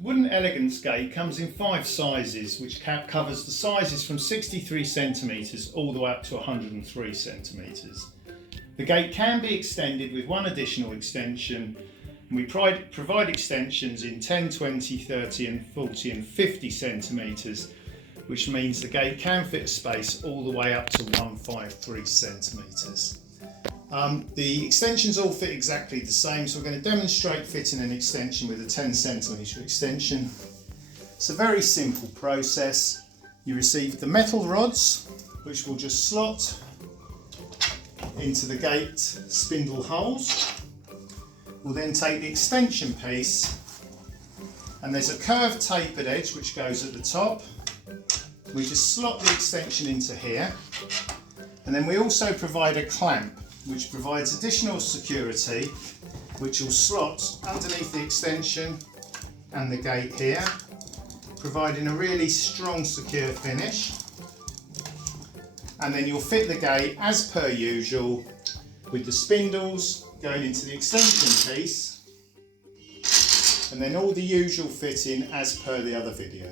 The wooden Elegance gate comes in 5 sizes, which covers the sizes from 63 centimetres all the way up to 103 centimetres. The gate can be extended with one additional extension, and we provide extensions in 10, 20, 30 and 40 and 50 centimetres, which means the gate can fit a space all the way up to 153 centimetres. The extensions all fit exactly the same, so we're going to demonstrate fitting an extension with a 10 centimetre extension. It's a very simple process. You receive the metal rods, which will just slot into the gate spindle holes. We'll then take the extension piece, and there's a curved tapered edge which goes at the top. We just slot the extension into here, and then we also provide a clamp which provides additional security, which will slot underneath the extension and the gate here, providing a really strong secure finish. And then you'll fit the gate as per usual, with the spindles going into the extension piece, and then all the usual fitting as per the other video.